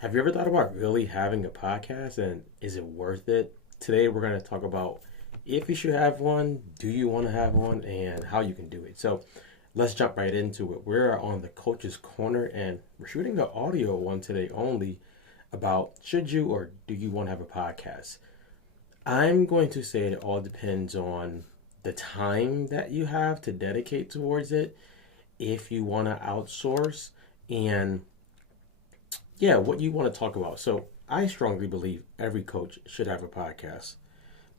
Have you ever thought about really having a podcast and is it worth it? Today we're going to talk about if you should have one, do you want to have one, and how you can do it. So let's jump right into it. We're on the Coach's Corner and we're shooting an audio one today only about should you or do you want to have a podcast? I'm going to say it all depends on the time that you have to dedicate towards it. If you want to outsource and yeah, what you want to talk about. So I strongly believe every coach should have a podcast.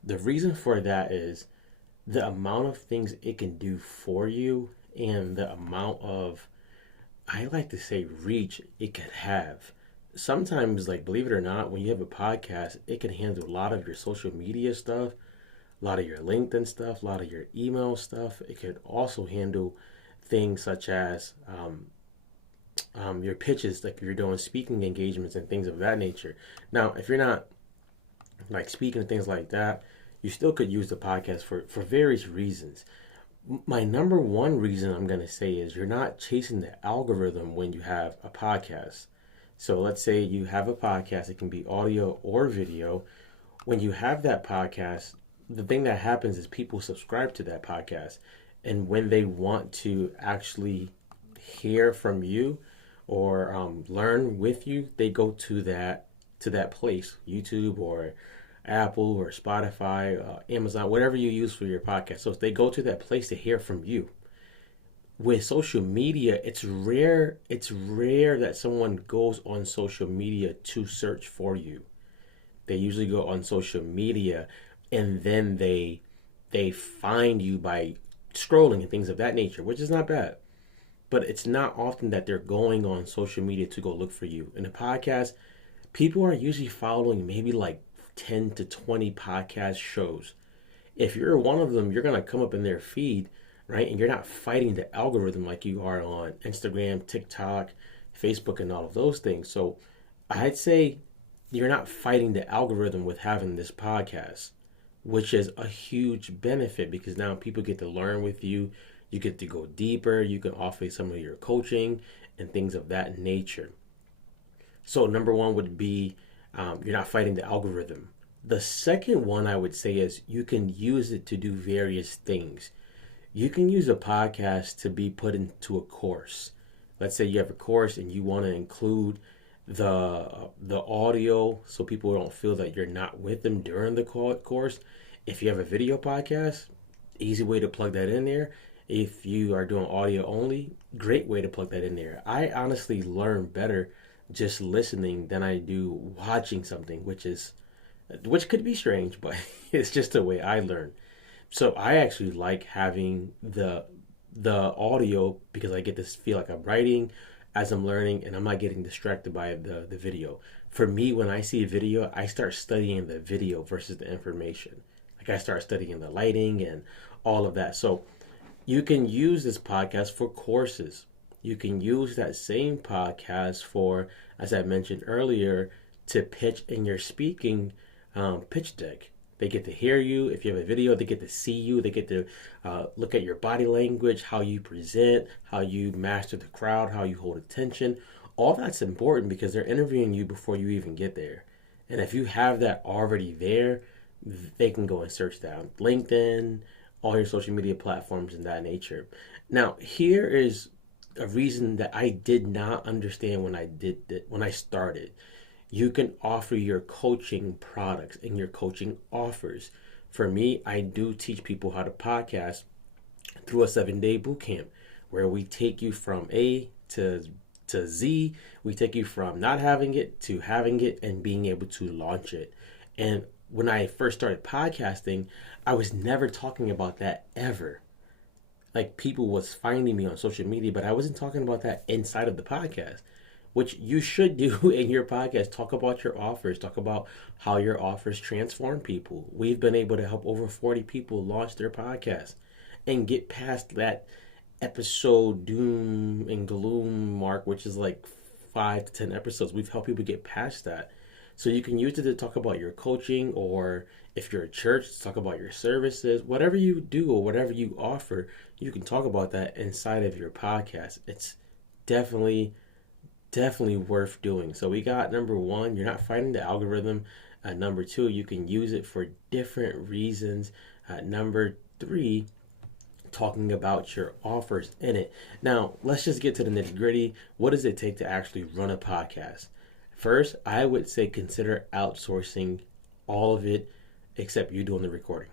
The reason for that is the amount of things it can do for you and the amount of, I like to say, reach it could have. Sometimes, like, believe it or not, when you have a podcast, it can handle a lot of your social media stuff, a lot of your LinkedIn stuff, a lot of your email stuff. It could also handle things such as your pitches, like if you're doing speaking engagements and things of that nature. Now, if you're not like speaking and things like that, you still could use the podcast for various reasons. My number one reason I'm going to say is you're not chasing the algorithm when you have a podcast. So let's say you have a podcast, it can be audio or video. When you have that podcast, the thing that happens is people subscribe to that podcast. And when they want to actually hear from you or learn with you, they go to that place, YouTube or Apple or Spotify, Amazon, whatever you use for your podcast. So if they go to that place to hear from you. With social media, it's rare. It's rare that someone goes on social media to search for you. They usually go on social media, and then they find you by scrolling and things of that nature, which is not bad. But it's not often that they're going on social media to go look for you. In a podcast, people are usually following maybe like 10 to 20 podcast shows. If you're one of them, you're going to come up in their feed, right? And you're not fighting the algorithm like you are on Instagram, TikTok, Facebook, and all of those things. So I'd say you're not fighting the algorithm with having this podcast, which is a huge benefit because now people get to learn with you. You get to go deeper. You can offer some of your coaching and things of that nature. So, number one would be you're not fighting the algorithm. The second one I would say is you can use it to do various things. You can use a podcast to be put into a course. Let's say you have a course and you want to include the audio so people don't feel that you're not with them during the course. If you have a video podcast, easy way to plug that in there. If you are doing audio only, great way to plug that in there. I honestly learn better just listening than I do watching something, which could be strange, but it's just the way I learn. So I actually like having the audio because I get to feel like I'm writing as I'm learning and I'm not getting distracted by the video. For me, when I see a video, I start studying the video versus the information. Like I start studying the lighting and all of that. So you can use this podcast for courses. You can use that same podcast for, as I mentioned earlier, to pitch in your speaking pitch deck. They get to hear you. If you have a video, they get to see you. They get to look at your body language, how you present, how you master the crowd, how you hold attention. All that's important because they're interviewing you before you even get there. And if you have that already there, they can go and search down LinkedIn, all your social media platforms and that nature. Now, here is a reason that I did not understand when I started. You can offer your coaching products and your coaching offers. For me, I do teach people how to podcast through a 7-day boot camp where we take you from A to Z. We take you from not having it to having it and being able to launch it. And when I first started podcasting, I was never talking about that ever. Like people was finding me on social media, but I wasn't talking about that inside of the podcast, which you should do in your podcast. Talk about your offers. Talk about how your offers transform people. We've been able to help over 40 people launch their podcast and get past that episode doom and gloom mark, which is like 5 to 10 episodes. We've helped people get past that. So you can use it to talk about your coaching, or if you're a church, to talk about your services. Whatever you do or whatever you offer, you can talk about that inside of your podcast. It's definitely definitely worth doing. So we got number one, you're not fighting the algorithm. Number two, you can use it for different reasons. Number three, talking about your offers in it. Now, let's just get to the nitty gritty. What does it take to actually run a podcast? First, I would say consider outsourcing all of it except you doing the recording.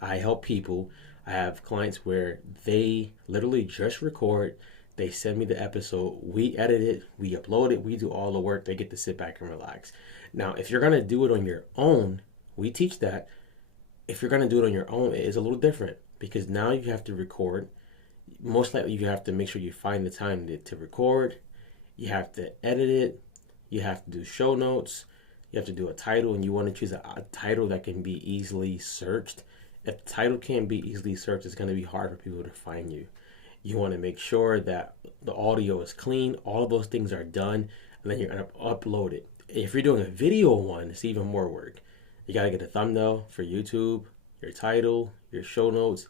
I help people. I have clients where they literally just record, they send me the episode, we edit it, we upload it, we do all the work, they get to sit back and relax. Now, if you're going to do it on your own, we teach that. If you're going to do it on your own, it is a little different because now you have to record. Most likely, you have to make sure you find the time to record. You have to edit it. You have to do show notes. You have to do a title, and you want to choose a title that can be easily searched. If the title can't be easily searched, it's going to be hard for people to find you. You want to make sure that the audio is clean. All of those things are done, and then you're going to upload it. If you're doing a video one, it's even more work. You got to get a thumbnail for YouTube, your title, your show notes,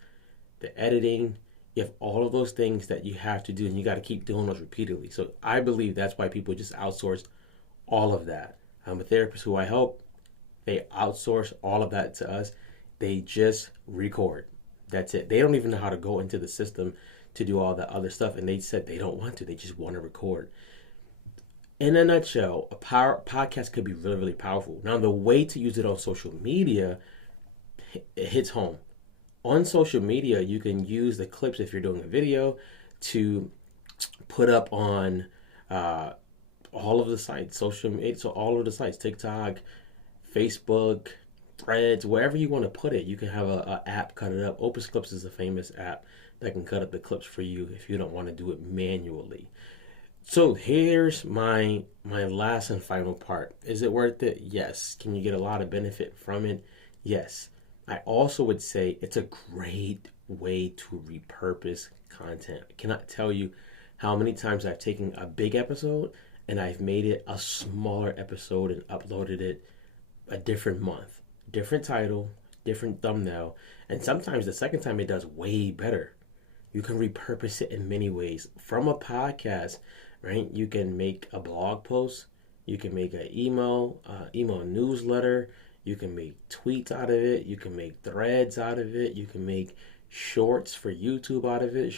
the editing. You have all of those things that you have to do, and you got to keep doing those repeatedly. So I believe that's why people just outsource all of that. I'm a therapist who I help. They outsource all of that to us. They just record. That's it. They don't even know how to go into the system to do all that other stuff, and they said they don't want to. They just want to record. In a nutshell, a podcast could be really, really powerful. Now, the way to use it on social media, it hits home. On social media, you can use the clips if you're doing a video to put up on all of the sites, social media, so all of the sites, TikTok, Facebook, Threads, wherever you want to put it. You can have a app cut it up. Opus Clips is a famous app that can cut up the clips for you if you don't want to do it manually. So here's my last and final part. Is it worth it? Yes. Can you get a lot of benefit from it? Yes. I also would say it's a great way to repurpose content. I cannot tell you how many times I've taken a big episode and I've made it a smaller episode and uploaded it a different month, different title, different thumbnail, and sometimes the second time it does way better. You can repurpose it in many ways. From a podcast, right? You can make a blog post. You can make an email newsletter. You can make tweets out of it. You can make threads out of it. You can make shorts for YouTube out of it.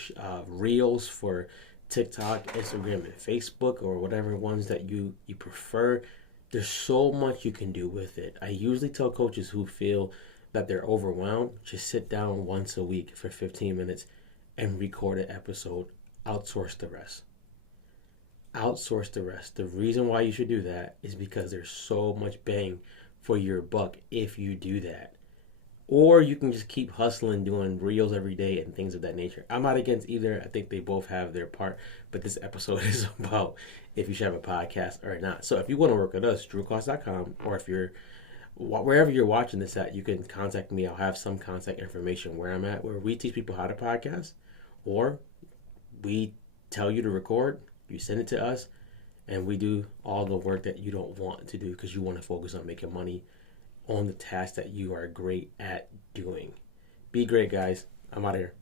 Reels for TikTok, Instagram, and Facebook, or whatever ones that you prefer. There's so much you can do with it. I usually tell coaches who feel that they're overwhelmed, just sit down once a week for 15 minutes and record an episode. Outsource the rest. Outsource the rest. The reason why you should do that is because there's so much bang for your buck if you do that. Or you can just keep hustling, doing reels every day and things of that nature. I'm not against either. I think they both have their part. But this episode is about if you should have a podcast or not. So if you want to work with us, drewcost.com, or if you're wherever you're watching this at, you can contact me. I'll have some contact information where I'm at, where we teach people how to podcast, or we tell you to record, you send it to us, and we do all the work that you don't want to do because you want to focus on making money on the task that you are great at doing. Be great, guys. I'm out of here.